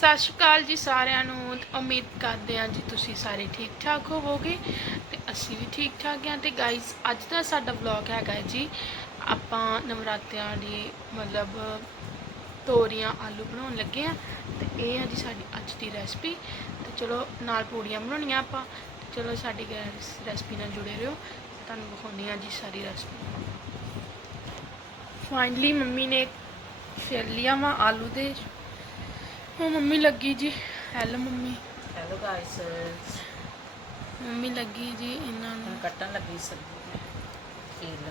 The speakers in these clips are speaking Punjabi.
ਸਤਿ ਸ਼੍ਰੀ ਅਕਾਲ ਜੀ ਸਾਰਿਆਂ ਨੂੰ। ਉਮੀਦ ਕਰਦੇ ਹਾਂ ਜੀ ਤੁਸੀਂ ਸਾਰੇ ਠੀਕ ਠਾਕ ਹੋਵੋਗੇ ਤੇ ਅਸੀਂ ਵੀ ਠੀਕ ਠਾਕ ਹਾਂ। ਤੇ ਗਾਇਸ ਅੱਜ ਦਾ ਸਾਡਾ ਵਲੌਗ ਹੈਗਾ ਜੀ, ਆਪਾਂ ਨਵਰਾਤਿਆਂ ਦੀ ਮਤਲਬ ਤੋਰੀਆਂ ਆਲੂ ਬਣਾਉਣ ਲੱਗੇ ਆ ਤੇ ਇਹ ਆ ਜੀ ਸਾਡੀ ਅੱਜ ਦੀ ਰੈਸਪੀ ਤੇ ਚਲੋ ਨਾਲ ਪੂੜੀਆਂ ਬਣਾਉਣੀਆਂ ਆਪਾਂ। ਤੇ ਚਲੋ ਸਾਡੀ ਰੈਸਪੀ ਨਾਲ ਜੁੜੇ ਰਹੋ। ਤੁਹਾਨੂੰ ਵਿਖਾਉਂਦੀ ਆ ਜੀ ਸਾਰੀ ਰੈਸਪੀ ਫਾਈਨਲੀ ਮੰਮੀ ਨੇ ਫਿਰ ਲਿਆ ਵਾ ਆਲੂ ਦੇ। ਉਹ ਮੰਮੀ ਲੱਗੀ ਜੀ। Hello mummy. Hello guys mummy ਲੱਗੀ ਜੀ ਇਹਨਾਂ ਹੁਣ ਨੂੰ ਕੱਟਣ ਲੱਗੀ ਸਬਜ਼ੀ ਖੀਰ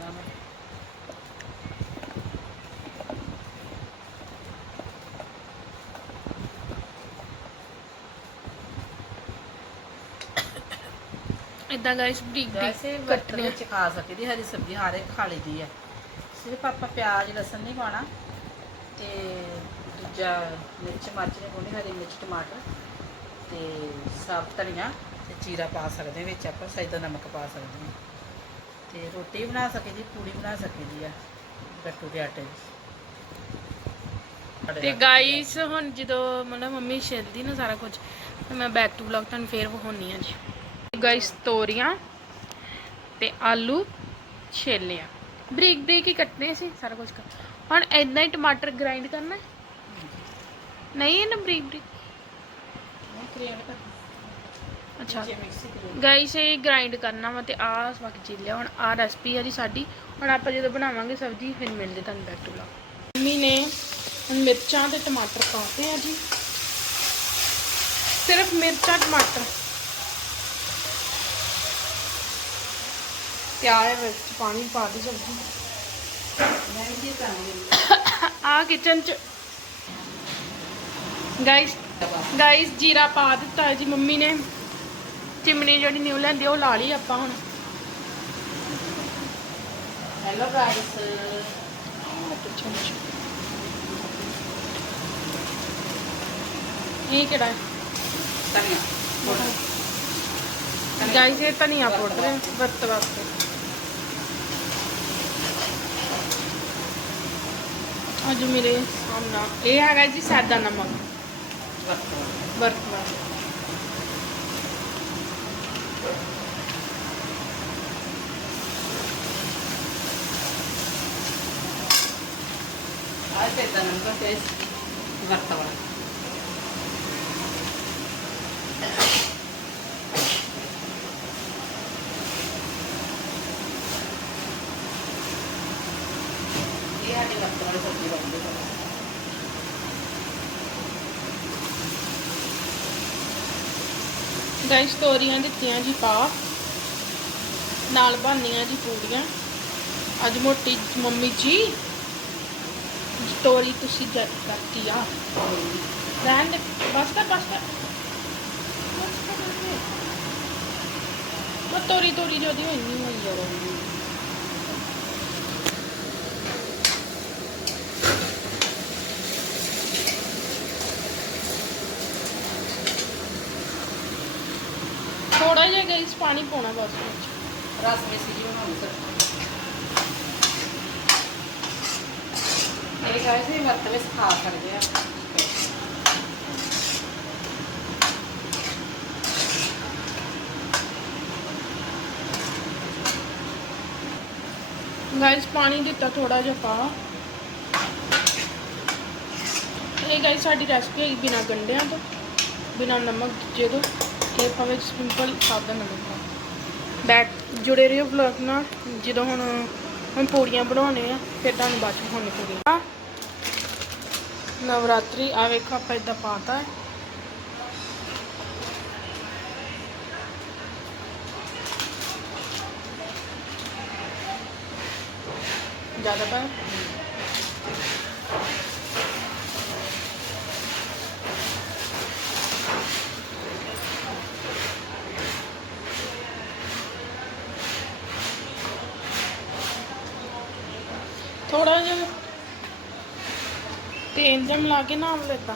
ਇਦਾਂ ਗਾਇਸ ਬਰੀਕ ਵੈਸੇ ਬਰੀਕ ਕੱਟਣੇ ਆ। ਵਿੱਚ ਖਾ ਸਕਦੀ ਹਰੀ ਸਬਜ਼ੀ ਹਰ ਇੱਕ ਖਾ ਲਈਦੀ ਹੈ ਸਿਰਫ ਆਪਾਂ ਪਿਆਜ਼ ਲਸਣ ਨਹੀਂ ਪਾਉਣਾ ਤੇ ਦੂਜਾ ਮਿਰਚ ਮਰਚ ਨੇ ਪਾਉਣੀ ਹਰੀ ਮਿਰਚ ਟਮਾਟਰ ਤੇ ਸਾਬ ਧਨੀਆ ਤੇ ਜੀਰਾ ਪਾ ਸਕਦੇ ਵਿੱਚ ਆਪਾਂ ਸੈਦਾ ਨਮਕ ਪਾ ਸਕਦੇ ਹਾਂ। ਤੇ ਰੋਟੀ ਬਣਾ ਸਕਦੀ ਪੂੜੀ ਬਣਾ ਸਕਦੀ ਆ ਗੱਟੂ ਦੇ ਆਟੇ ਦੀ। ਤੇ ਗਾਇਸ ਹੁਣ ਜਦੋਂ ਮਤਲਬ ਮੰਮੀ ਛਿਲਦੀ ਨਾ ਸਾਰਾ ਕੁਝ ਮੈਂ ਬੈਕ ਟੂ ਬਲੌਗ ਤੁਹਾਨੂੰ ਫੇਰ ਵਿਖਾਉਣੀ ਆ ਜੀ। ਗਾਇਸ ਤੋਰੀਆਂ ਤੇ ਆਲੂ ਛਿਲਿਆ ਬਰੀਕ ਬਰੀਕ ਹੀ ਕੱਟਨੇ ਸੀ ਸਾਰਾ ਕੁਝ ਹੁਣ ਇਦਾਂ ਹੀ ਟਮਾਟਰ ਗ੍ਰਾਈਂਡ ਕਰਨਾ ਬਰੀਕ ਬਰੀਕ। ਕ੍ਰੀਏਟ ਕਰ ਅੱਛਾ। ਗਾਈਸ ਇਹ ਗ੍ਰਾਈਂਡ ਕਰਨਾ ਵਾ ਤੇ ਆਹ ਬਾਕੀ ਚੀਜ਼ ਲਿਆ ਹੁਣ ਆਹ ਰੈਸਪੀ ਹੈ ਜੀ ਸਾਡੀ। ਹੁਣ ਆਪਾਂ ਜਦੋਂ ਬਣਾਵਾਂਗੇ ਸਬਜ਼ੀ ਫਿਰ ਮਿਲਦੇ ਤੁਹਾਨੂੰ ਬੈਕ ਟੂ ਬਲੌਗ ਮੰਮੀ ਨੇ ਹੁਣ ਮਿਰਚਾਂ ਤੇ ਟਮਾਟਰ ਪਾਤੇ ਆ ਜੀ। ਸਿਰਫ ਮਿਰਚਾਂ ਟਮਾਟਰ। ਪਿਆਜ਼ ਵਿੱਚ ਪਾਣੀ ਪਾ ਦੇ ਸਬਜ਼ੀ। ਮੈਂ ਕੀ ਕਰਾਂਗੀ ਆ ਕਿਚਨ ਚ ਗਾਈਸ ਗਾਈਸ ਜੀਰਾ ਪਾ ਦਿੱਤਾ ਜੀ ਮੰਮੀ ਨੇ। ਚਿਮਨੀ ਜਿਹੜੀ ਨਿਊ ਲੈਂਦੀ ਉਹ ਲਾ ਲਈ ਆਪਾਂ ਹੁਣ। ਹੈਲੋ ਗਾਇਸ ਇਹ ਕਿਹੜਾ ਹੈ? ਧਨੀਆ। ਗਾਈਸ ਇਹ ਧਨੀਆ ਪਾਊਡਰ ਹੈ ਵਰਤ ਵਾਸਤੇ। ਅੱਜ ਮੇਰੇ ਸਾਹਮਣੇ ਇਹ ਹੈਗਾ ਜੀ ਸਾਦਾ ਨਮਕ। ਵਰਤੋ ਵਰਤ ਵਾਸਤੇ ਆ ਤੇ ਤਾਂ ਨੰਬਰ ਤੇ ਵਰਤੋ ਇਹ ਆ ਦੀ ਵਰਤੋ ਵਾਲੀ ਸਬਜ਼ੀ ਬਣਦੀ ਹੈ ਗਾਈਸ ਤੋਰੀਆਂ ਦਿੱਤੀਆਂ ਜੀ ਪਾ, ਨਾਲ ਬਣਨੀਆਂ ਜੀ ਪੂੜੀਆਂ ਅੱਜ ਮੋਟੀ ਮੰਮੀ ਜੀ ਤੋਰੀ ਤੁਸੀਂ ਜੱਟ ਕਰਤੀ ਆ। ਰਹਿਣ ਦੇ, ਬਸ ਕਰ ਬਸ ਕਰ। ਤੋਰੀ ਤੋਰੀ ਜੋਦੀ ਹੋਈ ਨਹੀਂ ਹੋਈ ਯਾਰ ਥੋੜਾ ਜਿਹਾ ਗਾਈਸ ਪਾਣੀ ਪਾਉਣਾ ਬਸ ਵਿੱਚ। ਰਸ ਵਿੱਚ ਜੀ ਬਣਾਉਣੀ ਸਬਜ਼ੀ ਇਹ ਗਾਇਸ ਇਹ ਵਰਤ ਵਿੱਚ ਖਾ ਸਕਦੇ ਆ। ਗਾਈਸ ਪਾਣੀ ਦਿੱਤਾ ਥੋੜਾ ਜਿਹਾ ਪਾ। ਇਹ ਗਾਈਸ ਸਾਡੀ ਰੈਸਪੀ ਹੈ ਬਿਨਾ ਗੰਢਿਆਂ ਤੋਂ ਬਿਨਾ ਨਮਕ ਜੇ ਤੋਂ। ਇਹ ਵਿੱਚ ਸਿੰਪਲ ਸਾਦਾ ਨਮਕ ਬੈਕ ਜੁੜੇ ਰਹੋ ਵਲੌਗ ਨਾਲ। ਜਦੋਂ ਹੁਣ ਹੁਣ ਪੂੜੀਆਂ ਬਣਾਉਣੇ ਆ, ਫਿਰ ਤੁਹਾਨੂੰ ਬਾਅਦ ਚ ਹੋਣੀ ਪੂੜੀਆਂ ਨਵਰਾਤਰੀ, ਆ ਵੇਖੋ ਆਪਾਂ ਇਦਾਂ ਪਾਤਾ ਹੈ। ਜ਼ਿਆਦਾ ਪਾ ਥੋੜਾ ਜਿਹਾ ਤੇਲ ਜਮ ਲਾ ਕੇ ਨਾਮ ਲੈਤਾ।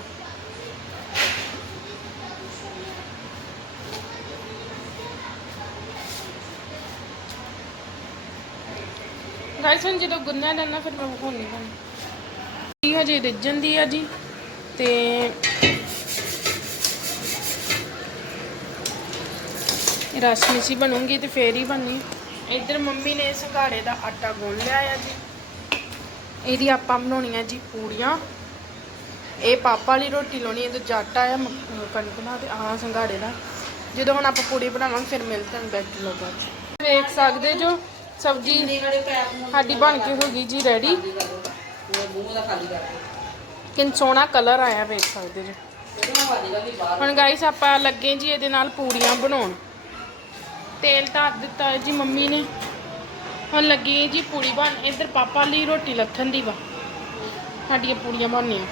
ਗਾਇਸ ਹੁਣ ਜਦੋਂ ਗੁੰਨਿਆ ਲੈਣਾ ਫਿਰ ਮੈਂ ਭੁੰਨੀ ਪਾਣੀ ਇਹ ਹਜੇ ਰਿੱਝਣ ਦੀ ਆ ਜੀ, ਤੇ ਰਸ ਸੀ ਬਣੂਗੀ ਤੇ ਫੇਰ ਹੀ ਬਣਨੀ। ਇੱਧਰ ਮੰਮੀ ਨੇ ਸੰਘਾੜੇ ਦਾ ਆਟਾ ਗੁੰਨ ਲਿਆ ਆ ਜੀ। ਇਹਦੀ ਆਪਾਂ ਬਣਾਉਣੀ ਹੈ ਜੀ ਪੂੜੀਆਂ। ਇਹ ਪਾਪਾ ਵਾਲੀ ਰੋਟੀ ਲਾਉਣੀ ਇਹਦੇ ਆਟਾ ਆ ਮ- ਕਣਕ ਦਾ ਤੇ ਆਹ ਸੰਘਾੜੇ ਦਾ ਜਦੋਂ ਹੁਣ ਆਪਾਂ ਪੂੜੀ ਬਣਾਵਾਂਗੇ, ਫਿਰ ਮਿਲ ਹਾਂ ਬੈਠ ਲੋਗਾ ਵੇਖ ਸਕਦੇ ਜੋ ਸਬਜ਼ੀ ਸਾਡੀ ਬਣ ਕੇ ਹੋ ਗਈ ਜੀ ਰੈਡੀ ਕਿੰਨ ਸੋਹਣਾ ਕਲਰ ਆਇਆ, ਵੇਖ ਸਕਦੇ ਜੋ। ਹੁਣ ਗਾਈਸ ਆਪਾਂ ਲੱਗੇ ਜੀ ਇਹਦੇ ਨਾਲ ਪੂੜੀਆਂ ਬਣਾਉਣ। ਤੇਲ ਧਰ ਦਿੱਤਾ ਜੀ ਮੰਮੀ ਨੇ। ਹੁਣ ਲੱਗੀ ਜੀ ਪੂੜੀ ਬਣ, ਇੱਧਰ ਪਾਪਾ ਲਈ ਰੋਟੀ ਲੱਥਣ ਦੀ ਵਾ। ਸਾਡੀਆਂ ਪੂੜੀਆਂ ਬਣਨੀਆਂ।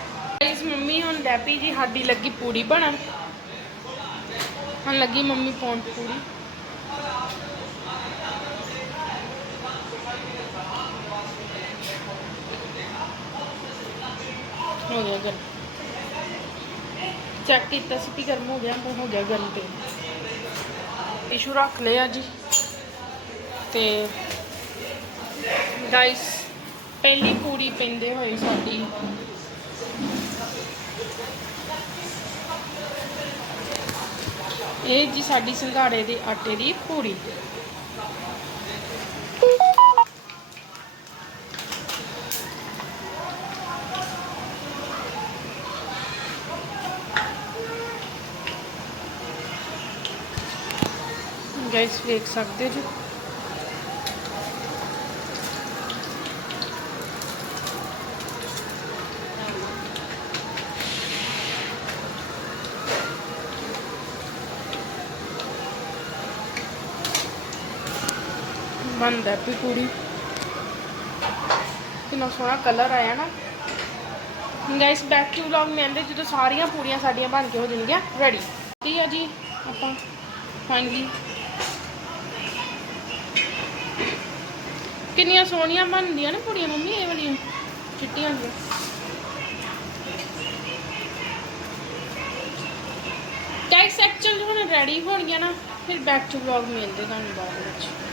ਗਾਈਸ ਮੰਮੀ ਹੁਣ ਡੈਪੀ ਜੀ, ਸਾਡੀ ਲੱਗੀ ਪੂੜੀ ਬਣਨ। ਹੁਣ ਲੱਗੀ ਮੰਮੀ ਪਾਉਣ ਪੂੜੀ। ਹੋ ਗਿਆ ਗਰਮ। ਚੈੱਕ ਕੀਤਾ ਸੀ ਕਿ ਗਰਮ ਹੋ ਗਿਆ, ਹੁਣ ਹੋ ਗਿਆ ਗਰਮ ਤੇ ਟਿਸ਼ੂ ਰੱਖ ਲਿਆ ਜੀ। ਤੇ ਗਾਇਸ ਪਹਿਲੀ ਪੂੜੀ ਪੈਂਦੇ ਹੋਏ ਸਾਡੀ। ਇਹ ਜੀ ਸਾਡੀ ਸੰਘਾੜੇ ਦੇ ਆਟੇ ਦੀ ਪੂੜੀ ਗਾਇਸ ਵੇਖ ਸਕਦੇ ਜੀ? ਬੰਦਾ ਪੀ ਪੂੜੀ ਕਿੰਨਾ ਸੋਹਣਾ ਕਲਰ ਆਇਆ ਨਾ ਗਾਇਸ ਬੈਕ ਟੂ ਵਲੌਗ ਮੈਂ ਆਂਦੇ ਜਦੋਂ ਸਾਰੀਆਂ ਪੂੜੀਆਂ ਸਾਡੀਆਂ ਬਣ ਕੇ ਹੋ ਜਾਣਗੀਆਂ ਰੈਡੀ ਠੀਕ ਆ ਜੀ ਆਪਾਂ ਫਾਈਨਲੀ ਕਿੰਨੀਆਂ ਸੋਹਣੀਆਂ ਬਣਦੀਆਂ ਨੇ ਪੂੜੀਆਂ ਮੰਮੀ ਇਹ ਵਾਲੀਆਂ ਚਿੱਟੀਆਂ ਦੀਆਂ ਗਾਇਸ ਐਕਚੁਅਲੀ ਹੁਣ ਰੈਡੀ ਹੋਣਗੀਆਂ ਨਾ ਫਿਰ ਬੈਕ ਟੂ ਵਲੌਗ ਮਿਲਦੇ ਤੁਹਾਨੂੰ ਬਾਅਦ ਵਿੱਚ